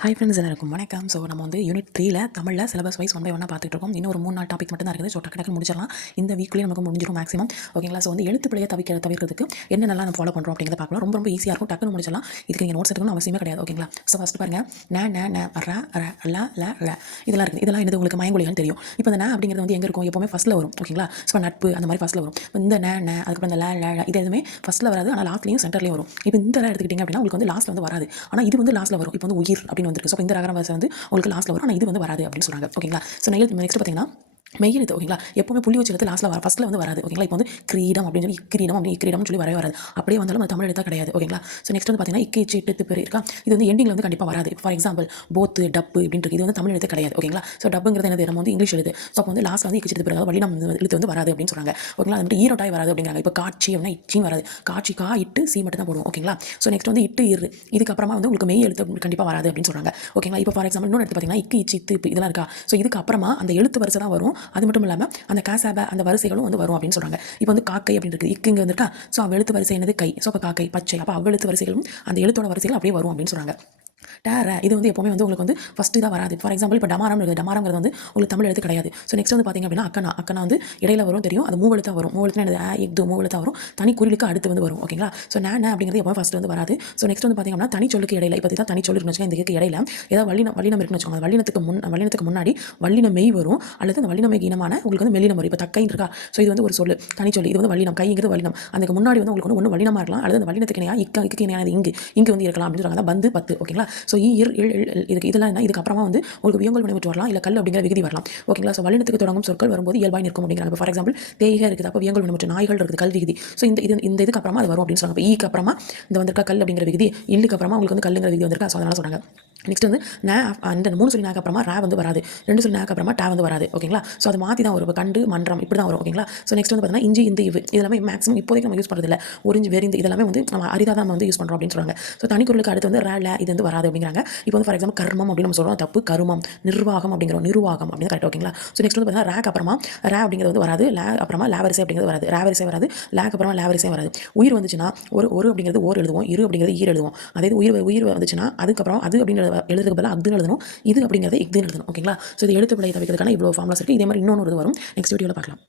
Hi friends, எல்லாருக்கும் வணக்கம். So நம்ம வந்து யூனிட் 3ல தமிழில் சிலபஸ் வைஸ் ஒன் பை ஒன்னாக பார்த்துட்டு இருக்கோம். இன்னும் ஒரு 3-4 டாபிக் மட்டும் தான் இருக்குது. ஸோ டக்கு முடிச்சிடலாம். இந்த வீக்லேயே நமக்கு முடிஞ்சிடும் மேக்ஸிமம். ஓகேங்களா? ஸோ வந்து எழுத்து பிழையை தவிர்க்கிறதுக்கு என்னென்னலாம் நம்ம ஃபாலோ பண்ணுறோம் அப்படிங்கிறத பார்க்கலாம். ரொம்ப ஈஸியாக இருக்கும். டக்குன்னு முடிச்சிடலாம். இதுக்கு நீங்கள் நோட்ஸ் எடுக்கணும் அவசியமே கிடையாது. ஓகேங்களா? ஸோ ஃபஸ்ட்டு பாருங்கள், ந ர ர ல ல ல இதெல்லாம் இருக்குது. இதெல்லாம் என்னது உங்களுக்கு மயங்கொலிகள்னு தெரியும். இப்போ இந்த ந அப்படிங்கிறது வந்து எங்கே இருக்கும்? எப்போவுமே ஃபஸ்ட்டில் வரும். ஓகேங்களா? ஸோ நட்பு அந்த மாதிரி ஃபஸ்ட்டில் வரும். இந்த ந அதுக்கப்புறம் இந்த ல இது எதுவுமே ஃபஸ்ட்டில் வராது. ஆனால் லாஸ்ட்லையும் சென்டர்லையும் வரும். இப்போ இந்த எடுத்துக்கிட்டிங்க அப்படின்னா உங்களுக்கு வந்து லாஸ்ட்டில் வந்து வராது. ஆனால் இது வந்து லாஸ்ட்டில் வரும். இப்போ வந்து உயிர் அப்படின்னு வந்துருக்கு. ஸோ இந்த ரகரம் வந்து உங்களுக்கு லாஸ்ட்ல வரும். ஆனால் இது வந்து வராது அப்படின்னு சொல்றாங்க. ஓகேங்களா? ஸோ நெக்ஸ்ட் பார்த்தீங்கன்னா மெய்யெழுத்து. ஓகேங்களா? எப்பவுமே புள்ளி வச்சு எழுத்து லாஸ்ட்ல ஃபர்ஸ்ட்ல வந்து வராது. ஓகேங்களா? இப்போ வந்து கிரீடம் அப்படின்னு சொல்லி கிரீடம் அப்படி கிரீடம்னு சொல்லி வரவே வராது. அப்படியே வந்தாலும் அது தமிழ் எழுத்தா கிடையாது. ஓகேங்களா? ஸோ நெக்ஸ்ட் வந்து பார்த்தீங்கன்னா இக்கு இச்சு இட்டு பேர் இருக்கா, இது வந்து எண்டிங்ல வந்து கண்டிப்பாக வராது. ஃபார் எக்ஸாம்பிள் போத்து டப்பு இப்படின்ட்டு இது வந்து தமிழ் எழுத்து கிடையாது. ஓகேங்களா? ஸோ டப்புங்கிறது என்னது, நம்ம வந்து இங்கிலீஷ் எழுத்து. ஸோ அப்போ வந்து லாஸ்ட்ல வந்து இக்கு இச்சு பிறகு வழினம் எழுத்து வந்து வராது அப்படின்னு சொல்றாங்க. ஓகேங்களா? அது மட்டும் ஈரோட்டாய் வராது அப்படிங்கிறாங்க. இப்போ காட்சி அப்படின்னா இச்சின்னு வராது. காட்சி கா இட்டு சி மட்டும் தான் போடுவோம். ஓகேங்களா? ஸோ நெக்ஸ்ட் வந்து இட்டு இரு இதுக்கப்புறமா வந்து உங்களுக்கு மெய் எழுத்து கண்டிப்பாக வராது அப்படின்னு சொல்றாங்க. ஓகேங்களா? இப்போ ஃபார் எக்ஸாம்பிள் இன்னொன்று எடுத்து பார்த்தீங்கன்னா இக்கு இச்சு இத்து இதெல்லாம் இருக்கா, ஸோ இதுக்கு அப்புறமா அந்த எழுத்து வரிசை தான் வரும். அது மட்டும் இல்லாமல் அந்த காசாப அந்த வரிசைகளும் வந்து வரும் அப்படின்னு சொல்றாங்க. இப்போ வந்து காக்கை அப்படின்னு இருக்குது, இக்குங்க வந்துருக்கா, ஸோ எழுத்து வரிசை என்னது கை. ஸோ அப்போ காக்கை பச்சை, அப்போ எழுத்து வரிசைகளும் அந்த எழுத்தோட வரிசைகள் அப்படியே வரும் அப்படின்னு சொல்றாங்க. டேர இது வந்து எப்பவுமே வந்து உங்களுக்கு வந்து ஃபஸ்ட்டு தான் வராது. ஃபார் எக்ஸாம்பிள் இப்போ டமாரம் இருக்குது. டமாரங்கிறது வந்து உங்களுக்கு தமிழ் எழுத்து கிடையாது. ஸோ நெக்ஸ்ட் வந்து பார்த்தீங்க அப்படின்னா அக்கனா வந்து இடையில வரும் தெரியும். அது மூவெழுத்தா வரும். மூவெழுத்து என்னது இக்து மூவெழுத்தா வரும். தனி குறிலுக்கு அடுத்து வந்து வரும். ஓகேங்களா? ஸோ ந அப்படிங்கிறது எப்பவுமே ஃபஸ்ட்டு வந்து வராது. ஸோ நெக்ஸ்ட் வந்து பார்த்தீங்க அப்படின்னா தனி சொல்லுக்கு இடையில இப்போ தான் தனி சொல்லு இருக்குன்னு வச்சுக்கோங்க. இதுக்கு இடையில ஏதாவது வல்லினம் இருக்குன்னு வச்சுக்கோங்க. வல்லினத்துக்கு முன்னாடி வல்லின மெய் வரும், அல்லது அந்த வல்லின மெய் இனமான உங்களுக்கு வந்து மெல்லினம் வரும். இப்போ தக்கைன்னு இருக்கா, ஸோ இது வந்து ஒரு சொல்லு தனி சொல்லு. இது வந்து வல்லினம், கைங்கிறது வல்லினம். அதுக்கு முன்னாடி வந்து உங்களுக்கு ஒன்று வல்லினமாக இருக்கலாம், அல்லது அந்த வல்லினத்துக்கு இணையாக இக்கு இணையானது இங்கு வந்து இருக்கலாம் அப்படின்னு சொல்றாங்க. பந்து பத்து. ஓகேங்களா? ஸோ இதெல்லாம் என்ன, இதுக்கு அப்புறமா வந்து உங்களுக்கு வியங்கோல் வினைமுற்று வரலாம், இல்லை கல் அப்படிங்கிற விகுதி வரலாம். ஓகேங்களா? ஸோ வல்லினத்துக்கு தொடங்கும் சொற்கள் வரும்போது இயல்பாய் நிற்கும் அப்படிங்கிறாங்க. ஃபார் எக்ஸாம்பிள் தேய்க இருக்குது, அப்போ வியங்கோல் வினைமுற்று. நாய்கள் இருக்குது, கல் விகுதி. ஸோ இந்த இதுக்கு அப்புறமா அது வரும் அப்படின்னு சொல்றாங்க. இப்போ ஈக்கு அப்புறமா இந்த வந்திருக்கா கல் அப்படிங்கிற விகுதி, இல்லுக்கு அப்புறமா உங்களுக்கு வந்து கல்லுங்கிற விகுதி வந்திருக்கா. ஸோ அதனால சொல்றாங்க. நெக்ஸ்ட் வந்து அந்த 3 சொல்லி நாக்கு அப்புறமா ரா வந்து வராது, 2 சொல்லி நாக்கு அப்புறமா டா வந்து வராது. ஓகேங்களா? ஸோ அது மாற்றி தான் வரும். இப்போ கண்டு மன்றம் இப்படி தான் வரும். ஓகேங்களா? ஸோ நெக்ஸ்ட் வந்து பார்த்தீங்கன்னா இஞ்சி இந்த இவு இதெல்லாமே மேக்ஸிமம் இப்போதைக்கு நம்ம யூஸ் பண்ணுறது இல்லை. ஒரிஞ்சு வெறிந்து இதெல்லாமே வந்து நம்ம அரிதாக தான் நம்ம வந்து யூஸ் பண்ணுறோம் அப்படின்னு சொல்றாங்க. ஸோ தனிக்குறளுக்கு அடுத்து வந்து ரா ல இது வந்து வராது அப்படிங்கிறாங்க. இப்போ வந்து ஃபார் எக்ஸாம்பிள் கர்மம் அப்படின்னு நம்ம சொல்கிறோம், தப்பு. கருமம் நிர்வாகம் அப்படிங்கிறோம், நிர்வாகம் அப்படின்னு கரெக்ட். ஓகேங்களா? ஸோ நெக்ஸ்ட் வந்து பார்த்தீங்கன்னா ரேக் அப்புறமா ரா அப்படிங்கிறது வந்து வராது, ல அப்புறமா ல வரிசை அப்படிங்கிறது வராது, ரா வரிசை வராது, லேக் அப்புறமா ல வரிசை வராது. உயிர் வந்துச்சுன்னா ஒரு அப்படிங்கிறது ஓர் எழுதுவோம், இரு அப்படிங்கிறது ஈர் எழுதுவோம். அதே உயிர் வந்துச்சுன்னா அதுக்கப்புறம் அது அப்படிங்கிறத எழுதுறதுக்கு பதிலாக அக்துன்னு எழுதணும், இது அப்படிங்கிறத இக்துன்னு எழுதணும். ஓகேங்களா? ஸோ இது எழுத்து பிழையை தவிர்க்கிறதுக்கான இவ்வளோ ஃபார்முலாஸ் இருக்குது. இதே மாதிரி இன்னொன்று வரும். நெக்ஸ்ட் வீடியோவில் பார்க்கலாம்.